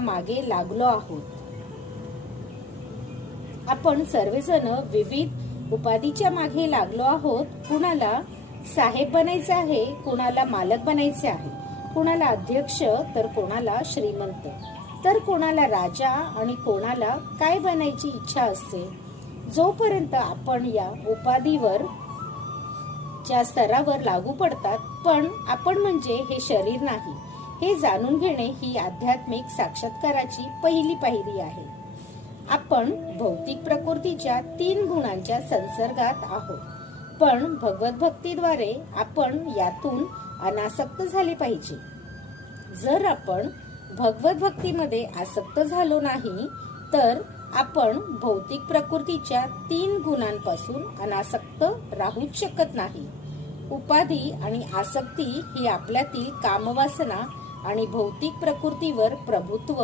मागे लागलो आहोत। आपण सर्वजण विविध उपाधीच्या मागे लागलो आहोत। कुणाला साहेब बनायचे आहे, कुणाला मालक बनायचे आहे, कुणाला अध्यक्ष तर कोणाला श्रीमंत, तर कोणाला राजा आणि कोणाला काय बनायची इच्छा असते। जोपर्यंत आपण या उपाधीवर च्या स्तरावर लागू पडतात, पण आपण म्हणजे हे शरीर नाही हे जाणून घेणे ही आध्यात्मिक साक्षात्काराची पहिली पायरी आहे। आपण भौतिक प्रकृतीच्या 3 गुणांच्या संसर्गात आहोत, पण भगवत भक्तीद्वारे आपण यातून अनासक्त झाले पाहिजे। जर आपण भगवत भक्तीमध्ये आसक्त झालो नाही तर आपण भौतिक प्रकृतीच्या 3 गुणांपासून अनासक्त राहूच शकत नाही। उपाधी आणि आसक्ती ही आपल्यातील कामवासना आणि भौतिक प्रकृतीवर प्रभुत्व